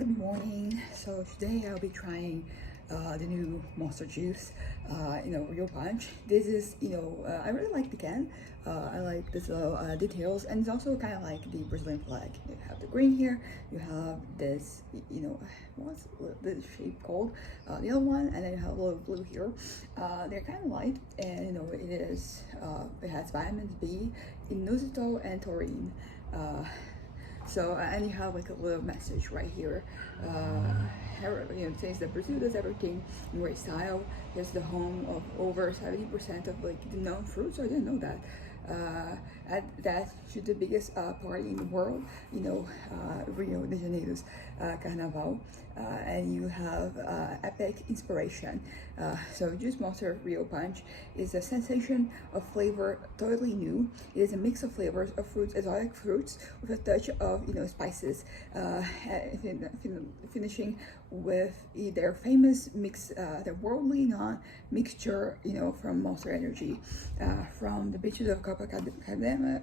Good morning. So today I'll be trying the new Monster Juice, Real Punch. This is, I really like the can. I like this little details, and it's also kind of like the Brazilian flag. You have the green here, you have this, what's the shape called? The other one, and then you have a little blue here. They're kind of light, and it has vitamins B, inositol, and taurine. And you have like a little message right here. It says that Brazil does everything in great style. It's the home of over 70% of like the known fruits. I didn't know that. That's the biggest party in the world, Rio de Janeiro's Carnaval, and you have epic inspiration. So Juice Monster Rio Punch is a sensation of flavor totally new. It is a mix of flavors of fruits, exotic fruits, with a touch of spices, finishing with their famous mix, the worldly known mixture, from Monster Energy, from the beaches of Copacabana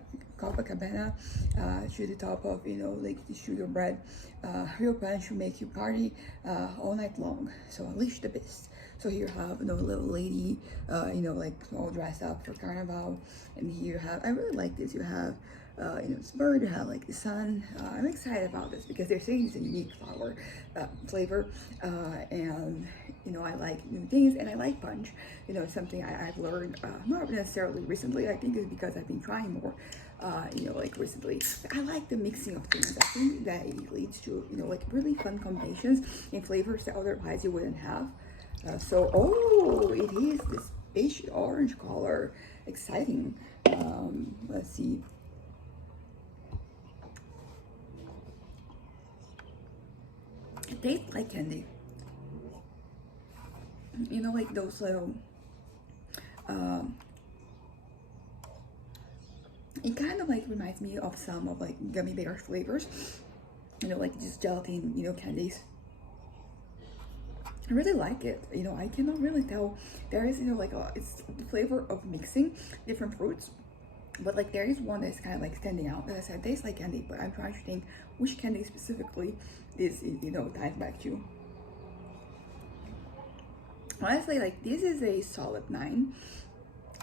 to the top of, Lake Sugar Bread. Rio Punch will make you party all night long. So unleash the beast. So here you have, little lady, like all dressed up for Carnival, and here you have, I really like this. You have this bird, you have like the sun. I'm excited about this because they're saying it's a unique flavor, and I like new things, and I like punch. It's something I've learned, not necessarily recently. I think it's because I've been trying more, recently. I like the mixing of things. I think that it leads to, really fun combinations in flavors that otherwise you wouldn't have. It is this beige orange color. Exciting. Let's see. It tastes like candy. Like those little, it kind of like reminds me of some of like gummy bear flavors, like just gelatin, candies. I really like it. I cannot really tell. There is, it's the flavor of mixing different fruits, but like there is one that's kind of like standing out. As I said, tastes like candy, but I'm trying to think which candy specifically this, ties back to. Honestly, like this is a solid 9.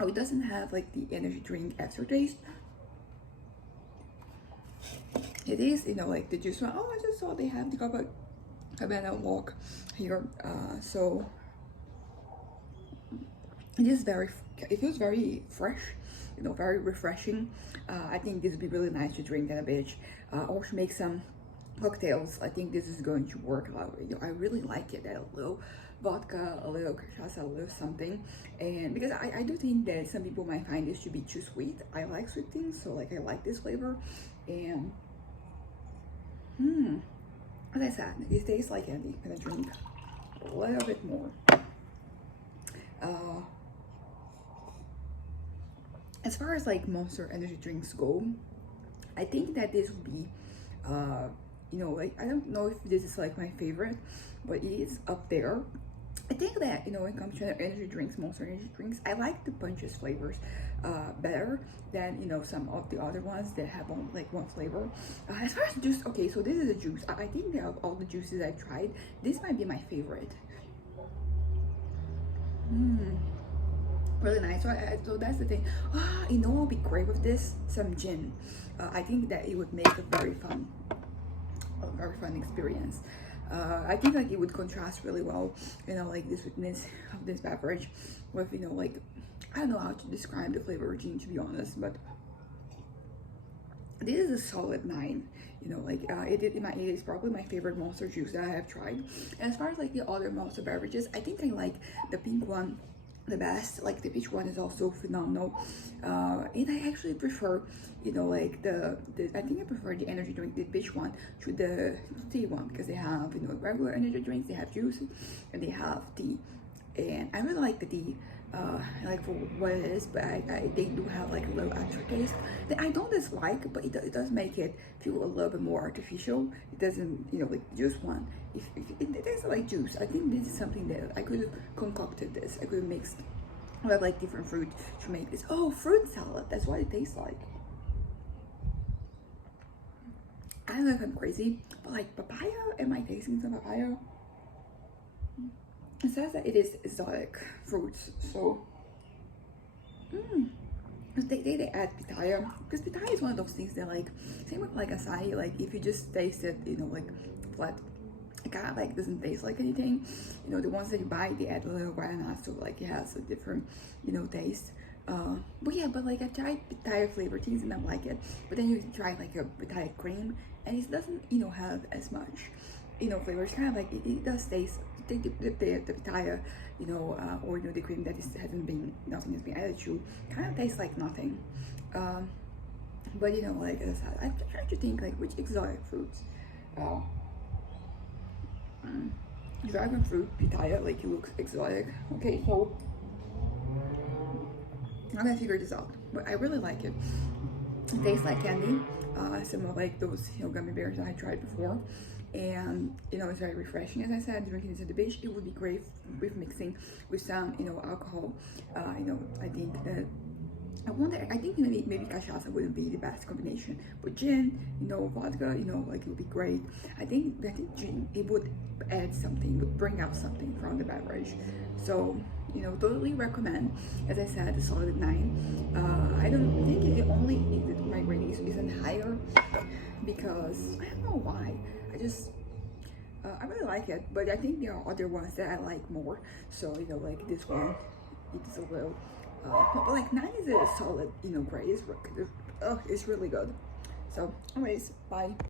Oh, it doesn't have like the energy drink aftertaste. It is, like the juice one. Oh, I just saw they have the Copacabana walk here. So it feels very fresh, very refreshing. I think this would be really nice to drink at a beach, or to make some cocktails. I think this is going to work a lot. I really like it. A little vodka, a little cachaça, a little something. And because I do think that some people might find this to be too sweet. I like sweet things, so like I like this flavor. And as I said, it tastes like candy. I'm gonna drink a little bit more. As far as like Monster energy drinks go, I think that this would be, like I don't know if this is like my favorite, but it is up there. I think that, when it comes to energy drinks, Monster energy drinks, I like the punches flavors better than, some of the other ones that have one flavor. As far as juice, okay, so this is a juice. I think that of all the juices I tried, this might be my favorite. Really nice. So that's the thing. What would be great with this? Some gin. I think that it would make a very fun experience. I think like it would contrast really well, like the sweetness of this beverage with, like, I don't know how to describe the flavor of gin, to be honest, but this is a solid 9. It is probably my favorite Monster juice that I have tried. And as far as like the other Monster beverages, I think I like the pink one the best. Like the peach one is also phenomenal, and I actually prefer, like I think I prefer the energy drink, the peach one, to the tea one, because they have, regular energy drinks, they have juice, and they have tea, and I really like the tea, like for what it is, but they do have like a little extra taste that I don't dislike, but it does make it feel a little bit more artificial. It doesn't, like juice one, if it tastes like juice. I think this is something that I could have concocted this. I could have mixed like different fruit to make this. Oh, fruit salad, that's what it tastes like. I don't know if I'm crazy, but like papaya, am I tasting some papaya? It says that it is exotic fruits, so they add pitaya, because pitaya is one of those things that, like, same with like acai, like if you just taste it, you know, like flat, it kind of like doesn't taste like anything. You know, the ones that you buy, they add a little guaraná, so like it has a different, you know, taste. But yeah, but like I tried pitaya flavor teas and I like it, but then you try like a pitaya cream and it doesn't, you know, have as much, you know, flavor. It's kind of like it does taste the pitaya, you know, or you know, the cream that hasn't been, nothing has been added to, kind of tastes like nothing. But you know, like as I said, I'm trying to think like which exotic fruits. Uh, Dragon fruit pitaya, like it looks exotic. Okay, so I'm gonna figure this out, but I really like it. It tastes like candy, similar like those, you know, gummy bears that I tried before, and you know, it's very refreshing. As I said, drinking this at the beach, it would be great with mixing with some, you know, alcohol. You know, I think that I think maybe cachaça wouldn't be the best combination, but gin, you know, vodka, you know, like it would be great. I think gin, it would add something, would bring out something from the beverage. So, you know, totally recommend. As I said, a solid 9. I don't think it only my rating isn't higher because I don't know why. I really like it, but I think there are other ones that I like more. So, you know, like this one, it's a little. But like 9 is a solid, you know, grade. It's really good. So anyways, bye.